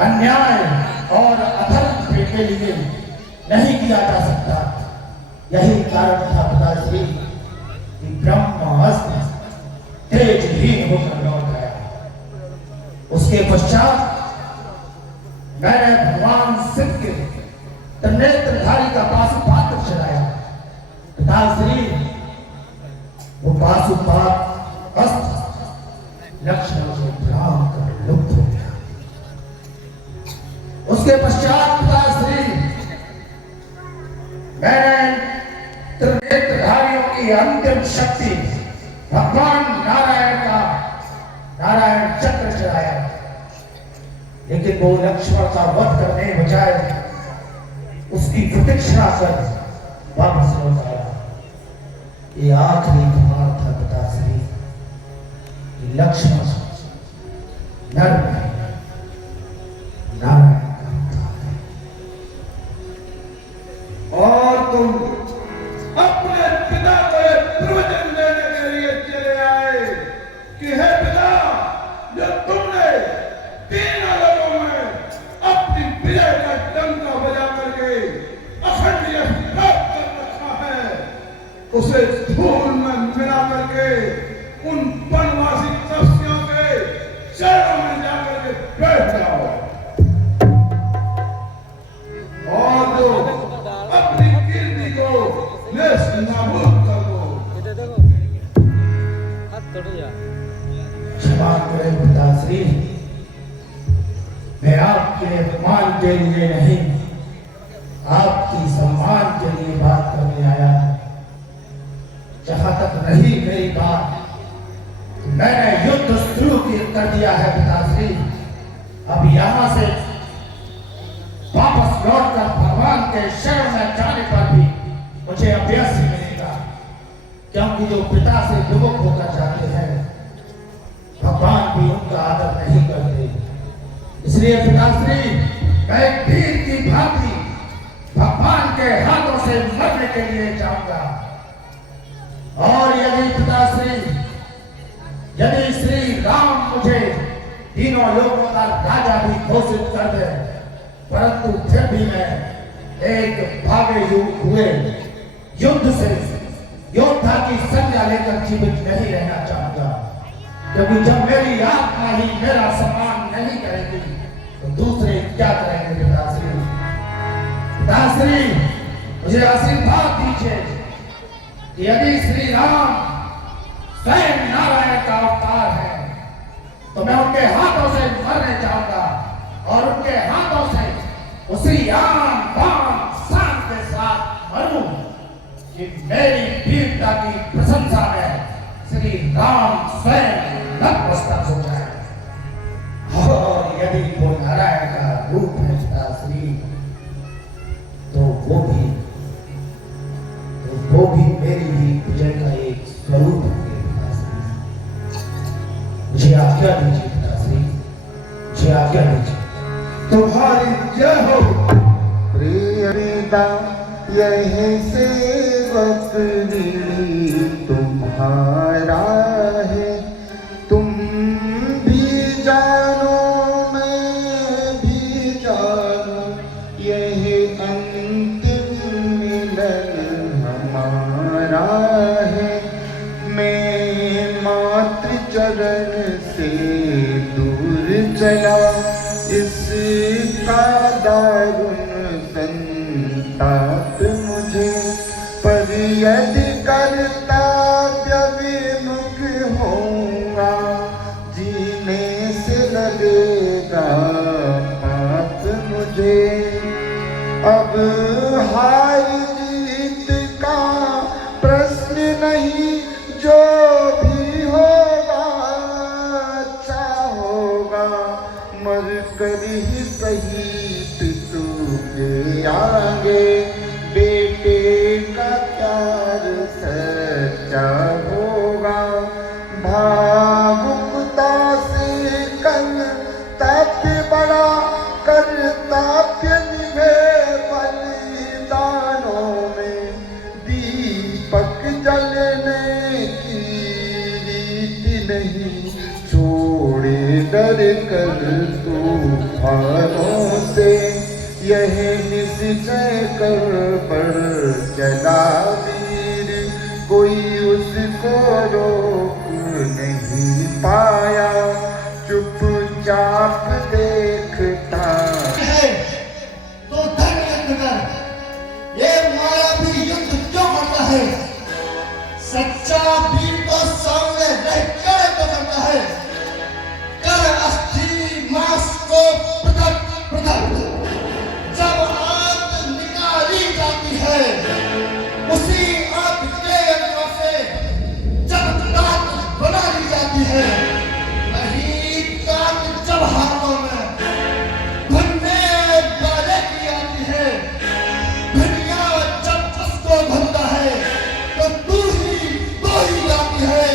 अन्याय और अधर्म के लिए नहीं किया जा सकता। यही कारण था पिताश्री कि ब्रह्मास्त्र तेजहीन होकर लौट आया। उसके पश्चात मैंने भगवान शिव के त्रिनेत्रधारी का पाशुपात्र चढ़ाया। पिताश्री वो पाशुपात्र अस्त्र लक्ष्मण को प्रणाम कर लुप्त हो गया। उसके पश्चात पिताश्री मैंने त्रिनेत्रधारियों की अंतिम शक्ति भगवान नारायण का नारायण चक्र चढ़ाया। लेकिन वो लक्ष्मण का वध करने बजाय उसकी प्रतीक्षा कर वापस लौट आया। ये आखिरी प्रमाण था पिताश्री कि लक्ष्मण नर नारायण का है। और तुम अपने पिता को प्रवचन देने के लिए चले आए कि हे पिता, जो तुमने तीनों लोगों में अपनी विजय का डंका बजा करके अखंड यश प्राप्त कर रखा है, उसे धूल में मिला करके उन वनवासी तपस्वियों के चरणों में जाकर के बैठ जाओ और जो अपनी कीर्ति को नेस्त नाबूद कर दो। क्षमा करें पिताश्री, मैं आपके अपमान के लिए नहीं, आपकी सम्मान के लिए बात करने आया हूं। जहां तक रही मेरी बात, मैंने युद्ध शुरू कर दिया है पिताश्री। अब यहां से वापस लौटकर भगवान के शरण में जाने पर भी मुझे अभ्यास मिलेगा, क्योंकि जो पिता से विमुख होकर जाते हैं भगवान भी उनका आदर नहीं करते। इसलिए पिताश्री, मैं वीर की भांति भगवान के हाथों से मरने के लिए जाऊंगा। और यदि पिताश्री, यदि श्री राम मुझे तीनों लोगों का राजा भी घोषित कर दे, परंतु फिर भी मैं एक भागे हुए युद्ध से योद्धा की संज्ञा लेकर जीवित नहीं रहना चाहूंगा। क्योंकि जब मेरी आत्मा ही मेरा सम्मान नहीं करेगी तो दूसरे क्या करेंगे। पिताश्री, पिताश्री, मुझे आशीर्वाद दीजिए कि यदि श्री राम स्वयं नारायण का अवतार है तो मैं उनके हाथों से मरने जाऊंगा और उनके हाथों से उसी आन बान शान के साथ मरूं कि मेरी वीरता की प्रशंसा में श्री राम स्वयं नतमस्तक हो जाए। और यदि वो नारायण का रूप है पिताश्री, तो वो भी मेरी ही विजय का एक स्वरूप है पिताश्री। मुझे आज्ञा दीजिए पिताश्री, मुझे आज्ञा दीजिए। तुम्हारी जय हो। प्रिय पिता, यही सेवक तुम्हारा है। तुम भी जानो, मैं भी जानो, यही अंतिम मिलन हमारा है। मैं मातृ चरण से दूर चला, इसका दारुण संताप मुझे, पर यदि कर्तव्य विमुख होऊंगा, जीने से लगेगा पाप मुझे। अब हार जीत का प्रश्न नहीं, जो भी होगा अच्छा होगा। मर कर ही सही पितु के आगे, बेटे का प्यार सच्चा होगा। भावुकता से कर्तव्य बड़ा, कर्तव्य निभे बलिदानों में। दीपक जलने की रीति नहीं, छोड़े डर कर तूफान यह निश्चय कर बढ़ चला वीर, कोई उसको रोक नहीं पाया, चुपचाप देखता है तो धर्म युद्ध कर। ये मायावी युद्ध क्यों करता है? सच्चा वीर तो सामने रह कर तो करता है, कर अस्थि मांस को पृथक पृथक। जब आग निकाली जाती है उसी आग के अंदर से जब ताक बना ली जाती है, वही ताक जब हाथों में घुनने वाले की आती है, दुनिया जब उसको घुनता है तो तू ही आती है।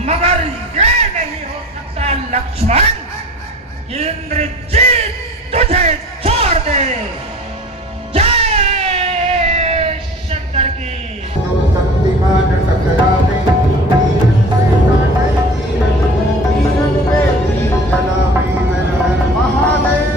मगर ये नहीं हो सकता लक्ष्मण, इंद्रजीत तुझे छोड़ दे। जय शंकर की। शक्तिमान टकरावे, तीरन पे तीर चलावे, हर हर महादेव।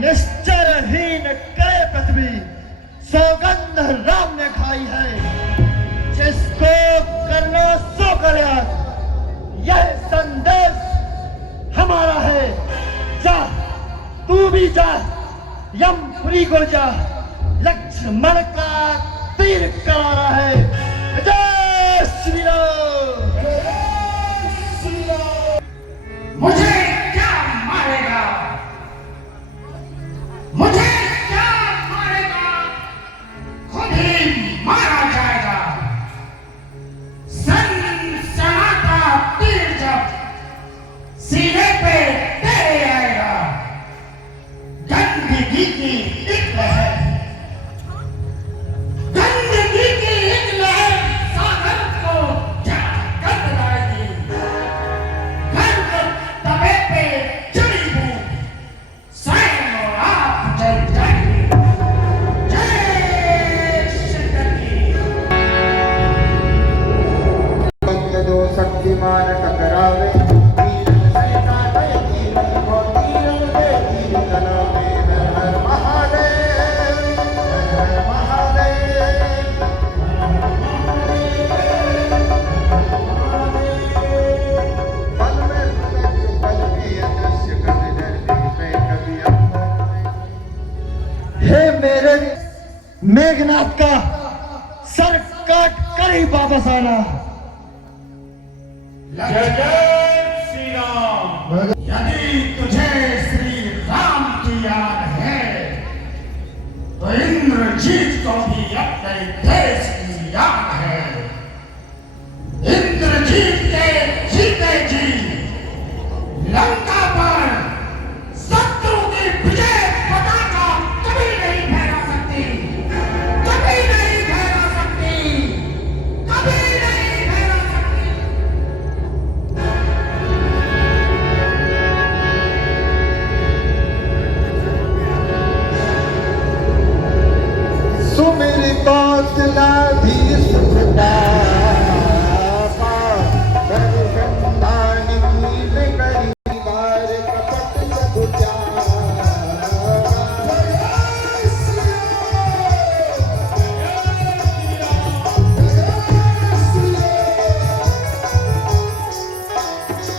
निश्चरहीन करे पृथ्वी, सौगंध राम ने खाई है, जिसको करना सो करे। यह संदेश हमारा है। जा, तू भी जा, यमपुरी को जा, लक्ष्मण का तीर करारा है। जय श्री राम। मुझे क्या मारेगा? मुझे क्या मारेगा? खुद ही मारा जाएगा। सनसनाता तीर जब सीने पे तेरे आएगा, गंदगी की एक लहर, गंदगी की एक लहर सागर को झटक लाएगी। गर्म तवे पे चढ़ी हूँ, स्वयं आप जल जाएगी। जय शंकर की। बंद दो शक्तिमान टकरावे, तीरन से काटे, तीरन को तीरन पे तीर चलावे, हर हर महादेव, हर हर महादेव। पल में प्रत्यक्ष, पल में अदृश्य, कभी धरती पे कभी अंबर में। हे मेरे मेघनाथ का सर काट कर ही वापस आना। जय जय श्री राम। यदि तुझे